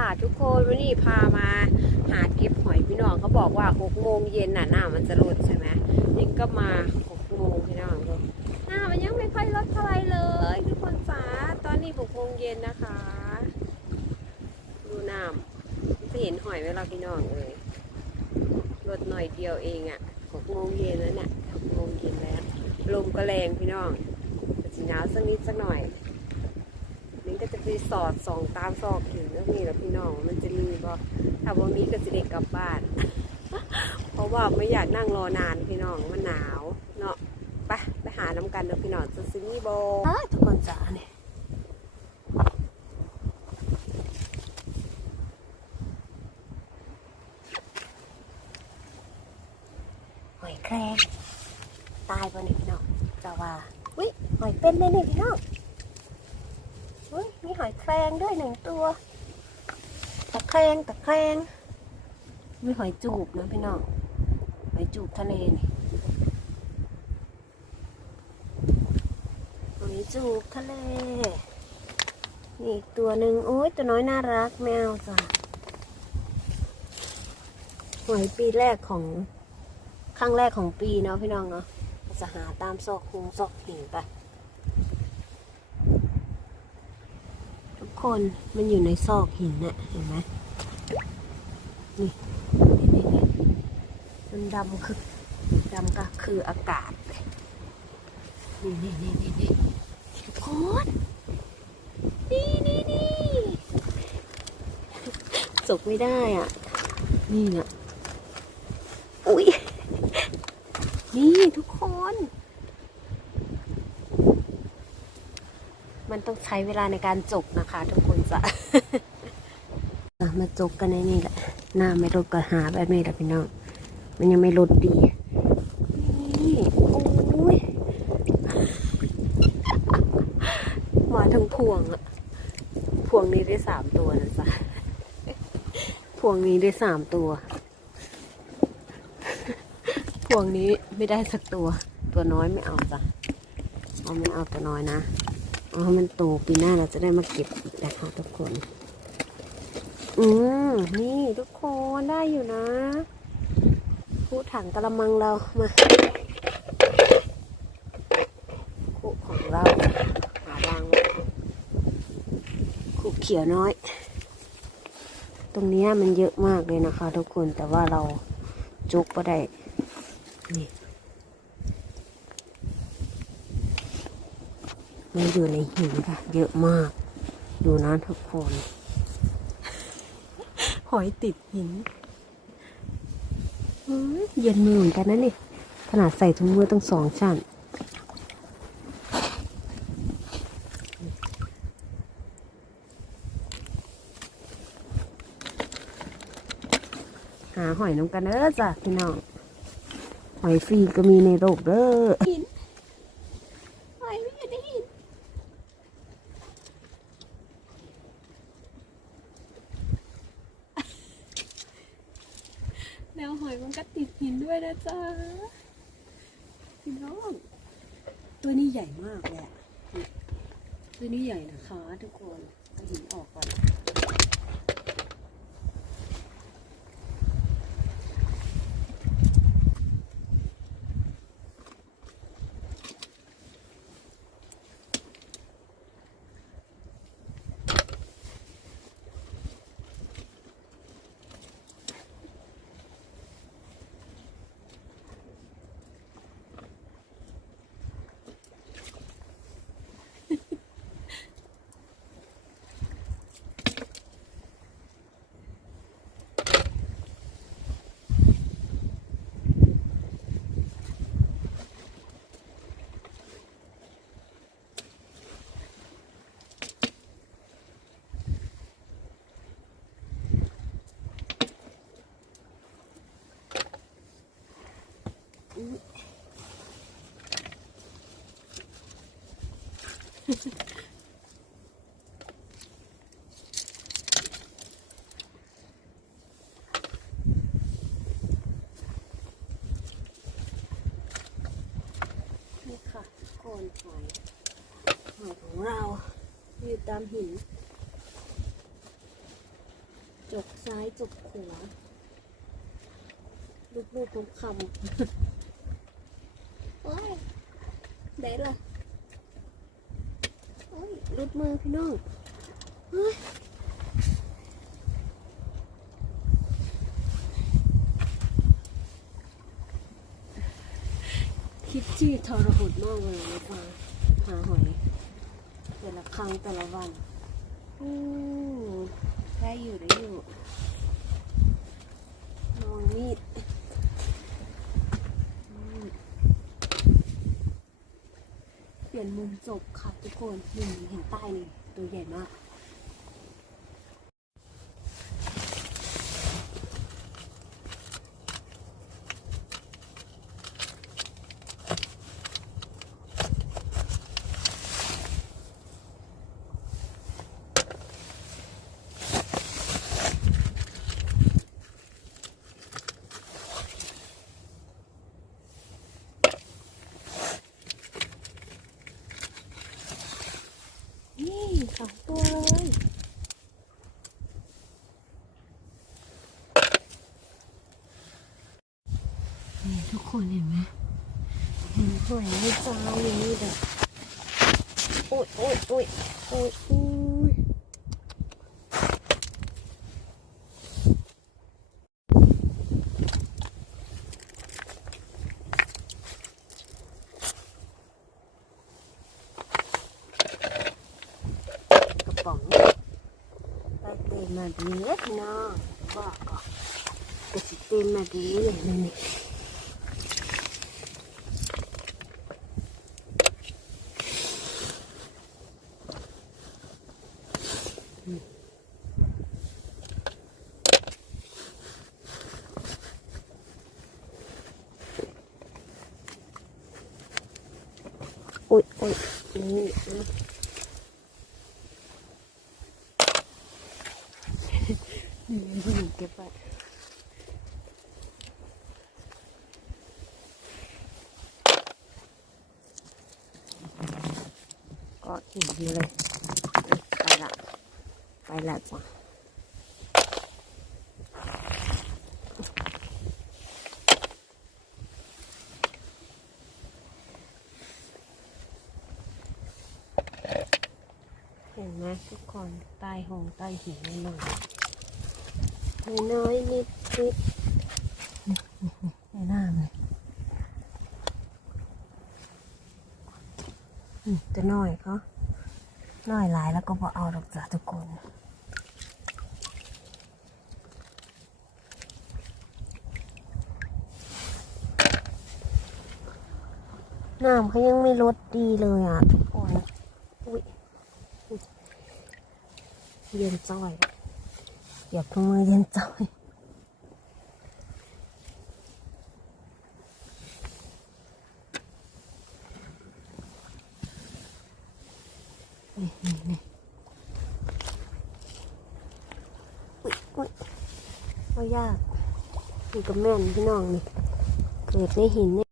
ค่ะทุกคนวันนี้พามาหาเก็บหอยพี่น้องเขาบอกว่าหกโมงเย็นน่ะหน้ามันจะลดใช่ไหมนี่ก็มาหกโมงพี่น้องดูหน้ามันยังไม่ค่อยลดเท่าไรเลย ทุกคนจ๋าตอนนี้หกโมงเย็นนะคะ ดูน้ำจะเห็นหอยไหมเราพี่น้องเอ่ยลดหน่อยเดียวเองอะ่ะหกโมงเย็นแล้วเนี่ยหกโมงเย็นแล้วลมก็แรงพี่น้องแต่สีหนาวสักนิดสักหน่อย ก็จะไปสอดส่องตามซอกหินแล้วนี่แหละพี่น้องมันจะมีบ่ถ้าวันนี้ก็จะเด็กกลับบ้าน เพราะว่าไม่อยากนั่งรอนานพี่น้องมันหนาวเนาะไปไปหาน้ำกันเด้อพี่น้องจะซื้อนี่โบทุกคนจ๋าเนี่ยหอยแครงตายปะเนี่ยพี่น้องจะว่าอุ้ยหอยเป็นเลยเนี่ยพี่น้อง มีหอยแครงด้วยหนึ่งตัวตะแครงตะแครงมีหอยจูบนะพี่น้องหอยจูบทะเลนี่หอยจูบทะเลนี่อีกตัวหนึ่งโอ้ยตัวน้อยน่ารักแมวจ้ะหอยปีแรกของครั้งแรกของปีเนาะพี่น้องเนาะจะหาตามซอกคุงซอกหินไป ทุก คนมันอยู่ในซอกหินน่ะเห็นไหมนี่นี่นี่มันดำคือดำก็คืออากาศนี่นี่นี่นี่นี่ทุกคนนี่นี่นี่จกไม่ได้อะ นี่น่ะอุ้ยนี่ทุกคน มันต้องใช้เวลาในการจกนะคะ ทุกคนจะอะมาจกกันในนี่แหละ หน้าไม่ลดก็หาแบบนี้แหละพี่น้อง มันยังไม่ลดดีนี่โอ้ยมาทั้งพวงอะพวงนี้ได้สามตัวนะจ๊ะพวงนี้ได้สามตัว พวงนี้ไม่ได้สักตัว ตัวน้อยไม่เอาจ้ะเอาไม่เอาตัวน้อยนะ อ๋อมันโตปีหน้าเราจะได้มาเก็บอีกนะคะทุกคน อืมนี่ทุกคนได้อยู่นะคูถังกระมังเรามาคูของเราหาวางไว้คูเขียวน้อย ตรงนี้มันเยอะมากเลยนะคะ ทุกคนแต่ว่าเราจุกก็ได้นี่ มันอยู่ในหินค่ะ เยอะมาก ดูนะทุกคน หอยติดหินเยเย็นมือเหมือนกันนะนี่ ขนาดใส่ถุงมือต้องสองชั้นหาหอยน้ำกันเด้อจ้ะพี่น้อง หอยฟรีก็มีในโลกเด้อหิน หอยไม่อยู่ในหิน แล้วหอยมันก็ติดหินด้วยนะจ๊ะพี่น้องตัวนี้ใหญ่มากเลยอะตัวนี้ใหญ่นะคะทุกคนเอาหินออกก่อน นี่ค่ะโคนหอยหอยของเราอยู่ตามหิน จกซ้ายจกขวาลูกลูกคำคำ ได้ละโอ้ยรุดมือพี่น้องคิดที่ทรหดมากเลยมาหาหอย แต่ละครั้งแต่ละวันอืมได้อยู่ได้อยู่ลองมีดอืม เปลี่ยนมุมจบค่ะทุกคนนี่เห็นใต้นี่ตัวใหญ่มาก นี่สองตัวเลยนี่ทุก คนเห็นไหมเห็นหอยในจาอย่างนี้แบบโอ๊ยโอ๊ยโอ๊ยโอ๊ยอุ้ยกระป๋องไปเต็มมาดีเลยพี่น้องบอกก่อนกระสิเต็มมาดีเลยนี่ อ๊ยโอ๊ยนี่นี่นี่ผู้หญิงเก็บไว้ก็หินอยู่เลย ไปละ ไปละจ้ะ นไหมทุกคนใต้หงใต้หินหน่อยน้อยนิดนิดในหน้าเลยอืมจะน้อยเขาน้อยหลายแล้วก็พอเอาดอกจ้ะทุกคนน้ำเขายังไม่ลดดีเลยอะทุกคน อุ้ยอุ๊ย เย็นจ้อยเหยียบถุงมือเย็นจ้อยนี่นี่นี่อุ้ยอุ้ยเอายากนี่ก็แม่นพี่น้องนี่ เกิดในหินเนี่ย